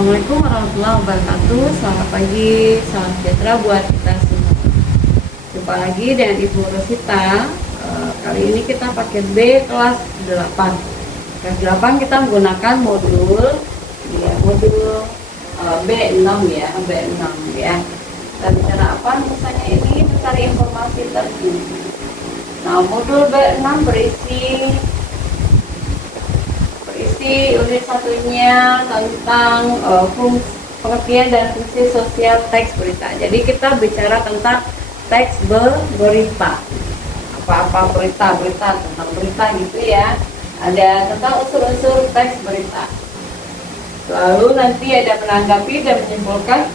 Assalamualaikum warahmatullahi wabarakatuh. Selamat pagi, salam sejahtera buat kita semua. Jumpa lagi dengan Ibu Rosita. Kali ini kita pakai B kelas 8. Kelas 8 kita menggunakan modul B6 ya, B6 ya. Dan cara apa misalnya ini mencari informasi terkini. Nah, modul B6 berisi unit satunya tentang pengertian dan fungsi sosial teks berita. Jadi kita bicara tentang teks berita. Apa-apa berita tentang berita gitu ya. Ada tentang unsur-unsur teks berita. Lalu nanti ada menanggapi dan menyimpulkan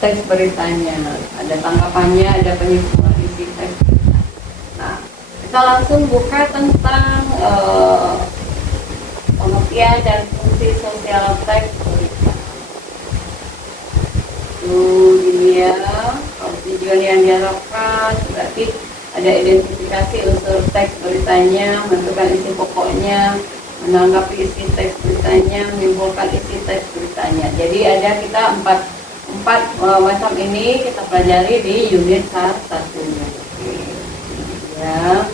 teks beritanya. Ada tanggapannya, ada penyimpulan isi teks berita. Nah, kita langsung buka tentang pengertian dan fungsi sosial teks berita. Gini ya, kalau tujuan yang diharapkan berarti ada identifikasi unsur teks beritanya, menentukan isi pokoknya, menanggapi isi teks beritanya, menyimpulkan isi teks beritanya. Jadi ada kita empat macam ini kita pelajari di unit 1. Ya.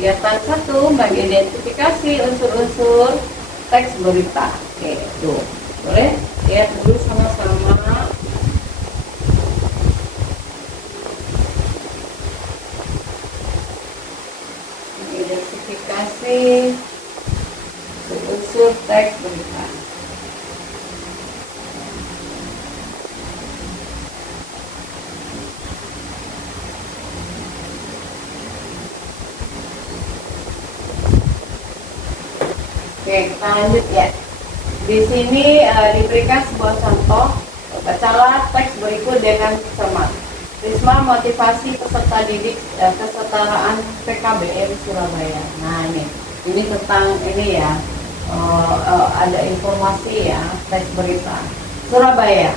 Kegiatan 1 mengidentifikasi unsur-unsur teks berita. Oke, tuh. Boleh lihat dulu sama-sama. Mengidentifikasi unsur teks berita. Oke, kita lanjut ya. Di sini diberikan sebuah contoh. Bacalah teks berikut dengan cermat. Risma motivasi peserta didik kesetaraan PKBM Surabaya. Nah ini tentang ini ya. Ada informasi ya, teks berita. Surabaya.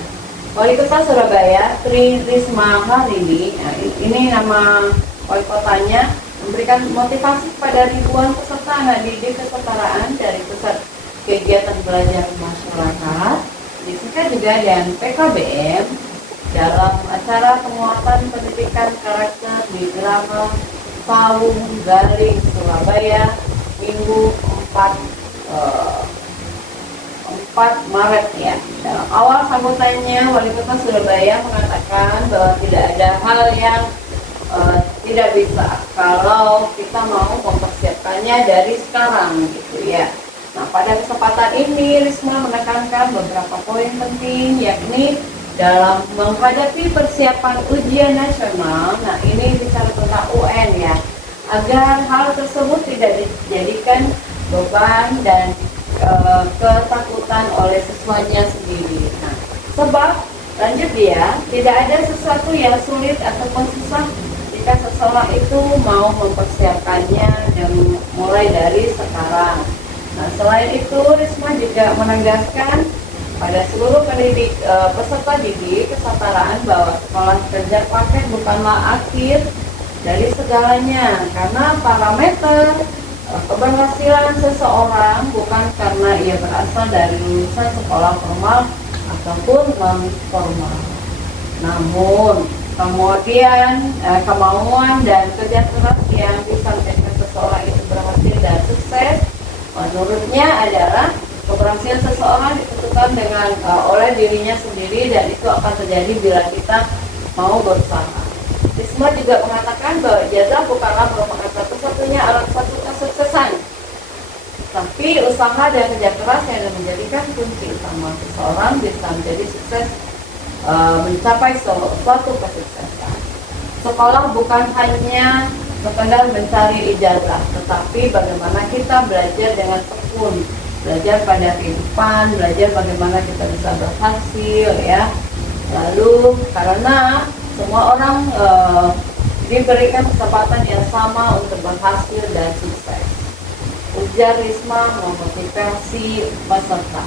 Wali Kota Surabaya Tri Risma Harini. Nah, ini nama wali kotanya. Memberikan motivasi kepada ribuan peserta anak didik kesetaraan dari pusat kegiatan belajar masyarakat, disingkat juga dan PKBM, dalam acara penguatan pendidikan karakter di Drama Pawung Galing Surabaya Minggu 4 Maret ya. Dalam awal sambutannya, Wali Kota Surabaya mengatakan bahwa tidak ada hal yang tidak bisa kalau kita mau mempersiapkannya dari sekarang gitu ya. Nah, pada kesempatan ini Risma menekankan beberapa poin penting, yakni dalam menghadapi persiapan ujian nasional. Nah, ini bicara tentang UN ya, agar hal tersebut tidak dijadikan beban dan ketakutan oleh siswanya sendiri. Nah, sebab lanjut dia, tidak ada sesuatu yang sulit ataupun susah jika seseorang itu mau mempersiapkannya dan mulai dari sekarang. Nah, selain itu Risma juga menegaskan pada seluruh peserta didik kesetaraan bahwa sekolah kerja paket bukanlah akhir dari segalanya, karena parameter keberhasilan seseorang bukan karena ia berasal dari lulusan sekolah formal ataupun non formal, namun kemudian kemauan dan kerja keras yang bisa menjadikan seseorang itu berhasil dan sukses. Menurutnya adalah keberhasilan seseorang ditentukan dengan oleh dirinya sendiri, dan itu akan terjadi bila kita mau berusaha. Risma juga mengatakan bahwa ijazah bukanlah merupakan satu-satunya alat suatu kesuksesan, tapi usaha dan kerja keras yang menjadikan kunci utama seseorang bisa menjadi sukses, mencapai suatu kesuksesan. Sekolah bukan hanya sekedar mencari ijazah, tetapi bagaimana kita belajar dengan tekun, belajar pada kehidupan, belajar bagaimana kita bisa berhasil ya. Lalu karena semua orang diberikan kesempatan yang sama untuk berhasil dan sukses, ujar Risma memotivasi peserta.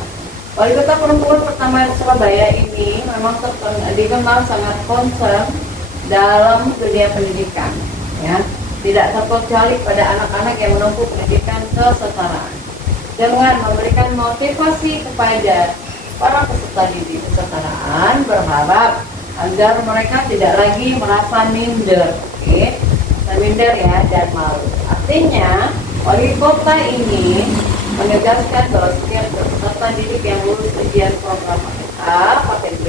Wali Kota perempuan pertama di Surabaya ini memang dikenal sangat concern dalam dunia pendidikan, ya, tidak terkecuali pada anak-anak yang menempuh pendidikan kesetaraan. dengan memberikan motivasi kepada para peserta didik kesetaraan, berharap agar mereka tidak lagi merasa minder, oke? Merasa minder ya, dan malu. Artinya, wali kota ini menegaskan bahwa setiap peserta didik yang lulus ujian program paket A, paket B,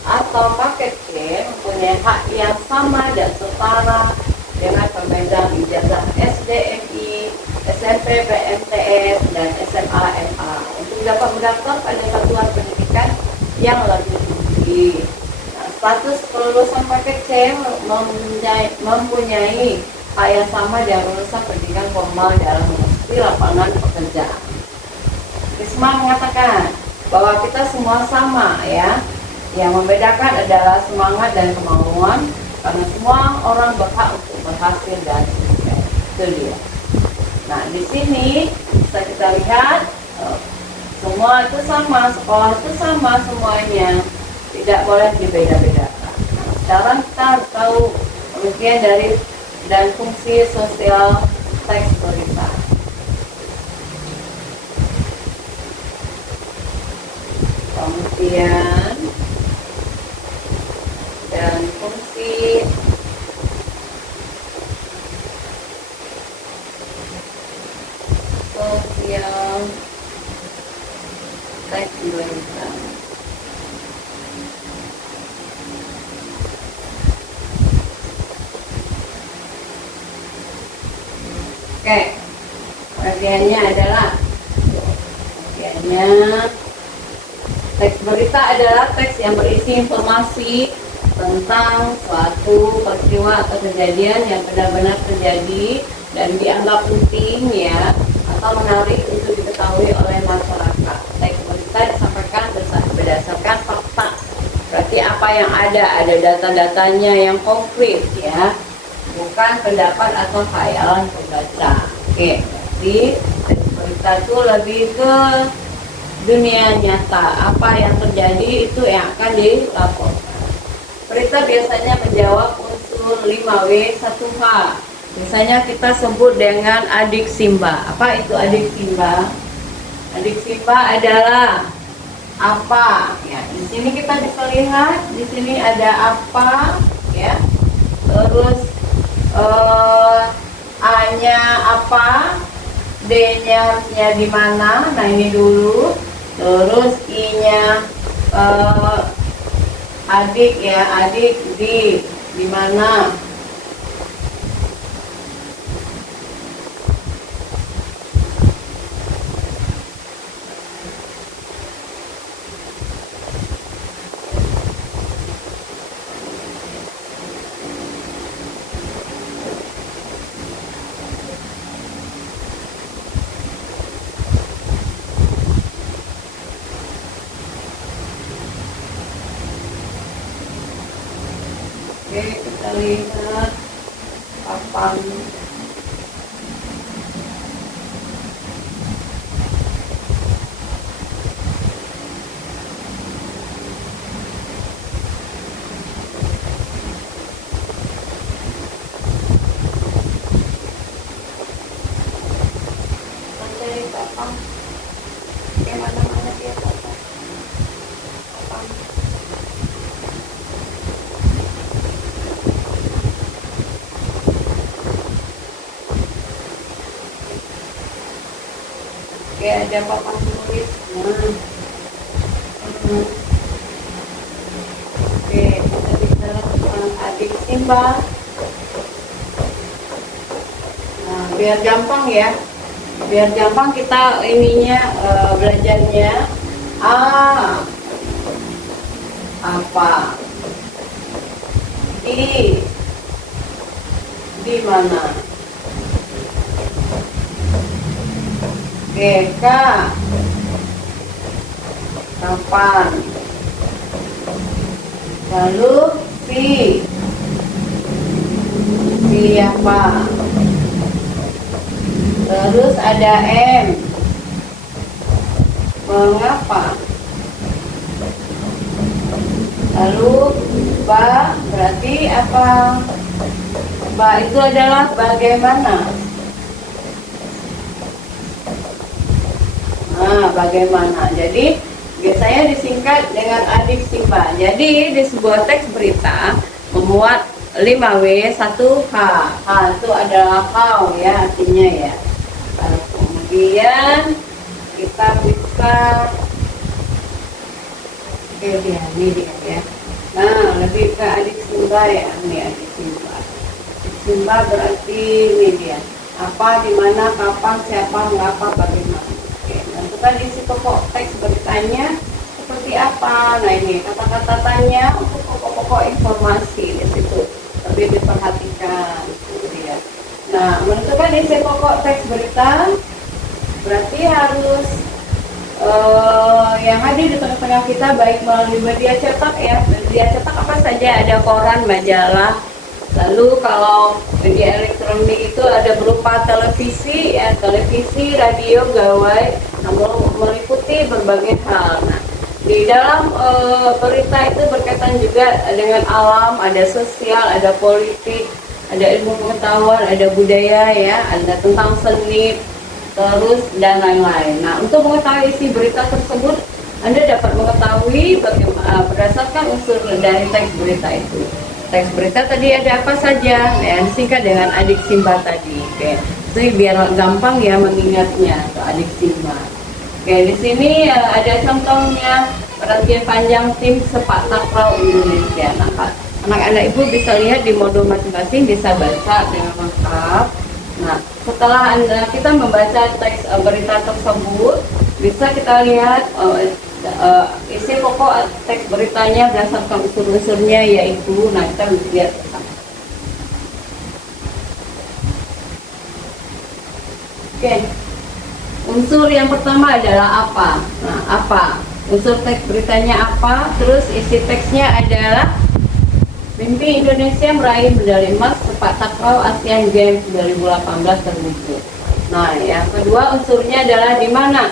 atau paket C mempunyai hak yang sama dan setara dengan pemegang ijazah SDMI, SMP PMTS, dan SMA MA untuk dapat mendaftar pada satuan pendidikan yang lebih tinggi. Nah, status kelulusan paket C mempunyai hak yang sama dengan lulusan pendidikan formal dalam memasuki lapangan pekerjaan. Risma mengatakan bahwa kita semua sama ya. Yang membedakan adalah semangat dan kemauan, karena semua orang berhak untuk berhasil dan sukses. Itu dia. Nah, di sini bisa kita lihat semua itu sama, sekolah itu sama semuanya, tidak boleh dibeda-bedakan. Nah, sekarang kita harus tahu pengertian dari dan fungsi sosial teks berita. Pengertian dan fungsi sosial teks berita. Oke, pengertiannya adalah teks berita adalah teks yang berisi informasi tentang suatu peristiwa atau kejadian yang benar-benar terjadi dan dianggap penting ya atau menarik untuk diketahui oleh masyarakat. Teks berita disampaikan berdasarkan fakta. Berarti apa yang ada data-datanya yang konkret ya, bukan pendapat atau khayalan pembaca. Oke, jadi teks berita itu lebih ke dunia nyata. Apa yang terjadi itu yang akan dilaporkan. Berita biasanya menjawab unsur 5W1H. Biasanya kita sebut dengan adik simba. Apa itu adik simba? Adik simba adalah apa? Ya, di sini kita bisa lihat, di sini ada apa, ya. Terus A-nya apa? D-nya harusnya di mana? Nah, ini dulu. Terus I-nya adik ya, adik di mana? Oke, kita lihat papan. Cari papan. Oke, mana-mana dia papan. Papan. Oke, ada papan tulis. Oke, kita bicara tentang adik simba. Nah, biar gampang ya. Biar gampang kita ininya belajarnya. Apa? Di mana? Oke, kapan? Lalu siapa? Terus ada M. Mengapa? Lalu berarti apa? Itu adalah bagaimana. Nah, bagaimana? Jadi biasanya disingkat dengan adik Simba. Jadi di sebuah teks berita memuat 5W 1H. H itu adalah how ya, artinya ya. Kemudian kita bisa ini dia ya. Nah, lebih ke adik Simba ya, ini adik Simba. Adik Simba berarti ini dia. Apa, di mana, kapan, siapa, mengapa, bagaimana. Oke, dan kita isi pokok teks beritanya seperti apa. Nah, ini kata-kata tanya untuk pokok-pokok informasi di situ lebih diperhatikan itu dia. Nah, menentukan isi pokok teks berita berarti harus yang hadir di tengah-tengah kita baik melalui media cetak ya. Media cetak apa saja, ada koran, majalah. Lalu kalau media elektronik itu ada berupa televisi ya, televisi, radio, gawai, namun meliputi berbagai hal. Nah, di dalam berita itu berkaitan juga dengan alam, ada sosial, ada politik, ada ilmu pengetahuan, ada budaya ya, ada tentang seni, terus dan lain-lain. Nah, untuk mengetahui isi berita tersebut, Anda dapat mengetahui bagaimana berdasarkan unsur dari teks berita itu. Teks berita tadi ada apa saja, ya, disingkat dengan adik Simba tadi. Oke, jadi biar gampang ya mengingatnya, tuh adik Simba. Oke, di sini ada contohnya perhatian panjang tim sepak takraw Indonesia. Nah, anak-anak ibu bisa lihat di modul masing-masing, bisa baca dengan lengkap. Nah, setelah kita membaca teks berita tersebut, bisa kita lihat isi pokok teks beritanya berdasarkan unsur-unsurnya, yaitu, nah kita lihat bersama. Oke, unsur yang pertama adalah apa? Nah, apa? Unsur teks beritanya apa? Terus isi teksnya adalah mimpi Indonesia meraih medali emas sepak takraw Asian Games 2018 terwujud. Nah, yang kedua unsurnya adalah di mana?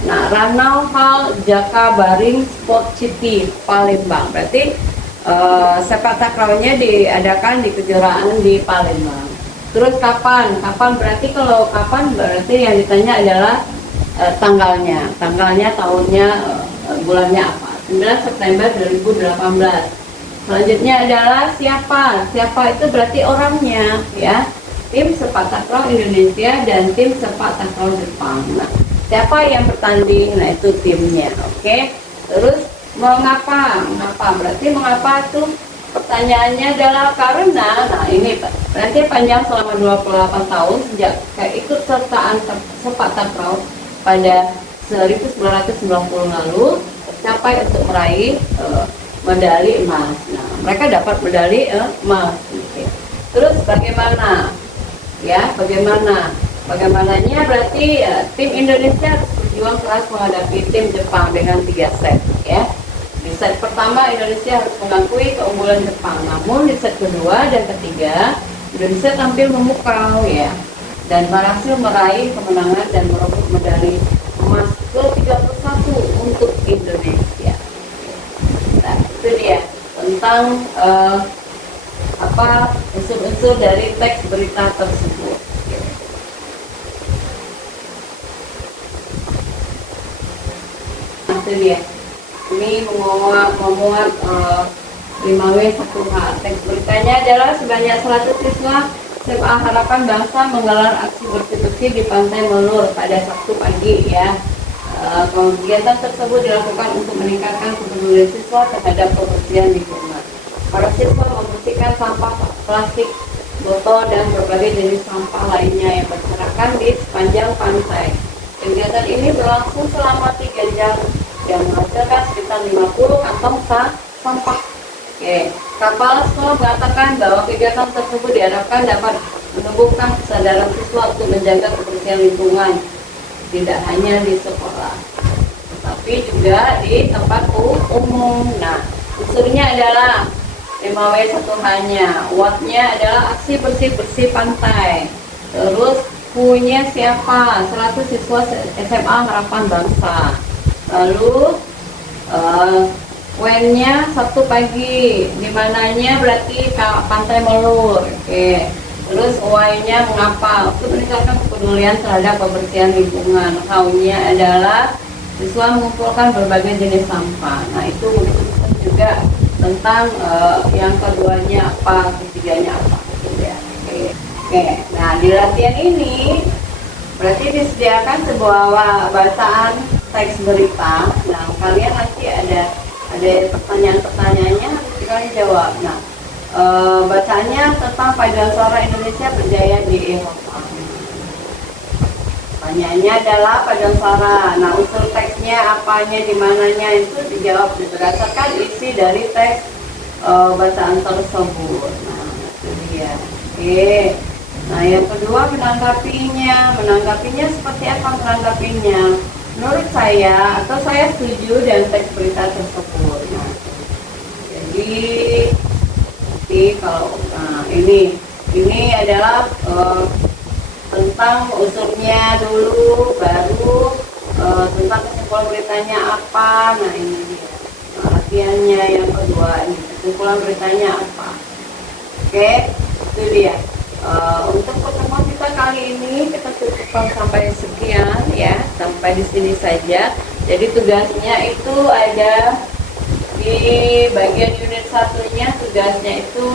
Nah, Ranau Hall Jakabaring Sport City Palembang. Berarti sepak takrawnya diadakan di kejuaraan di Palembang. Terus kapan? Kapan berarti, kalau kapan berarti yang ditanya adalah tanggalnya. Tanggalnya, tahunnya, bulannya apa? 9 September 2018. Selanjutnya adalah siapa? Siapa itu berarti orangnya ya. Tim sepak takraw Indonesia dan tim sepak takraw Jepang. Nah, siapa yang bertanding? Nah, itu timnya. Oke. Terus mengapa? Mengapa? Berarti mengapa itu pertanyaannya adalah karena, nah ini berarti panjang selama 28 tahun sejak keikut sertaan sepak takraw pada 1990 lalu tercapai untuk meraih medali emas. Nah, mereka dapat medali emas. Oke. Terus bagaimana? Ya, bagaimana? Bagaimananya berarti tim Indonesia harus berjuang keras menghadapi tim Jepang dengan 3 set ya. Di set pertama Indonesia harus mengakui keunggulan Jepang, namun di set kedua dan ketiga Indonesia tampil memukau ya, dan berhasil meraih kemenangan dan merebut medali emas ke-31 untuk Indonesia. Nah, itu dia tentang unsur-unsur dari teks berita tersebut. Nah, itu dia. Ini memuat 5W 1H. Teks beritanya adalah sebanyak 100 siswa SMA Harapan Bangsa menggelar aksi bersih-bersih di Pantai Melur pada Sabtu pagi ya. Kegiatan tersebut dilakukan untuk meningkatkan kepedulian siswa terhadap kebersihan lingkungan. Para siswa membersihkan sampah plastik, botol, dan berbagai jenis sampah lainnya yang berserakan di sepanjang pantai. Kegiatan ini berlangsung selama 3 jam dan menghasilkan sekitar 50 kantong sampah. Oke. Kepala sekolah mengatakan bahwa kegiatan tersebut diharapkan dapat menumbuhkan kesadaran siswa untuk menjaga kebersihan lingkungan, tidak hanya di sekolah, tetapi juga di tempat umum. Nah, unsurnya adalah 5W 1H-nya, wattnya adalah aksi bersih-bersih pantai. Terus punya siapa? 100 siswa SMA Harapan Bangsa. Lalu WN-nya Sabtu pagi, di mananya berarti Pantai Melur. Oke. Terus Y-nya mengapa? Untuk meningkatkan kepedulian terhadap kebersihan lingkungan. How-nya adalah siswa mengumpulkan berbagai jenis sampah. Nah, itu juga tentang yang keduanya apa, ketiganya apa gitu ya. Oke. Nah, di latihan ini berarti disediakan sebuah bacaan teks berita. Nah, kalian nanti ada pertanyaan-pertanyaannya harus kalian jawab. Nah, bacanya tentang paduan suara Indonesia berjaya di Eropa. Pertanyaannya adalah paduan suara. Nah, unsur teksnya, apanya, di mananya itu dijawab berdasarkan isi dari teks bacaan tersebut. Nah, itu dia. Oke. Nah, yang kedua menanggapinya. Menanggapinya seperti apa menanggapinya? Menurut saya atau saya setuju dengan teks berita tersebut. Nah, jadi kalau ini adalah tentang unsurnya dulu, baru tentang kesimpulan beritanya apa. Nah, ini dia. Nah, latihannya yang kedua ini kesimpulan beritanya apa. Oke, itu dia. Untuk pertemuan kita kali ini kita cukupkan sampai sekian ya, sampai di sini saja. Jadi tugasnya itu ada di bagian unit satunya, tugasnya itu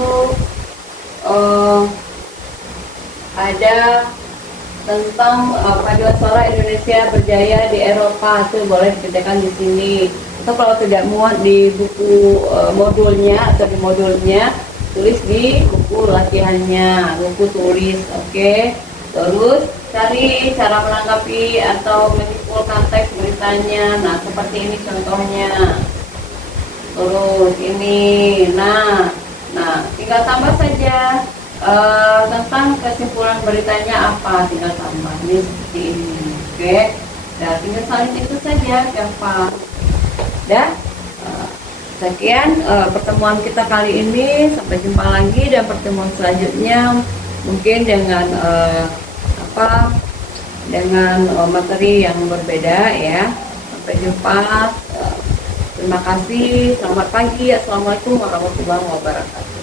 ada tentang paduan suara Indonesia berjaya di Eropa. Itu boleh dikerjakan di sini. Atau kalau tidak muat di buku modulnya atau di modulnya, tulis di buku latihannya, buku tulis. Oke. Terus cari cara menanggapi atau menyimpulkan teks beritanya. Nah, seperti ini contohnya. Terus ini, nah tinggal tambah saja tentang kesimpulan beritanya apa, tinggal tambah ini seperti ini. Oke, nah tinggal salin itu saja, gampang. Dan sekian pertemuan kita kali ini. Sampai jumpa lagi dan pertemuan selanjutnya mungkin dengan dengan materi yang berbeda ya. Sampai jumpa. Terima kasih. Selamat pagi. Assalamualaikum warahmatullahi wabarakatuh.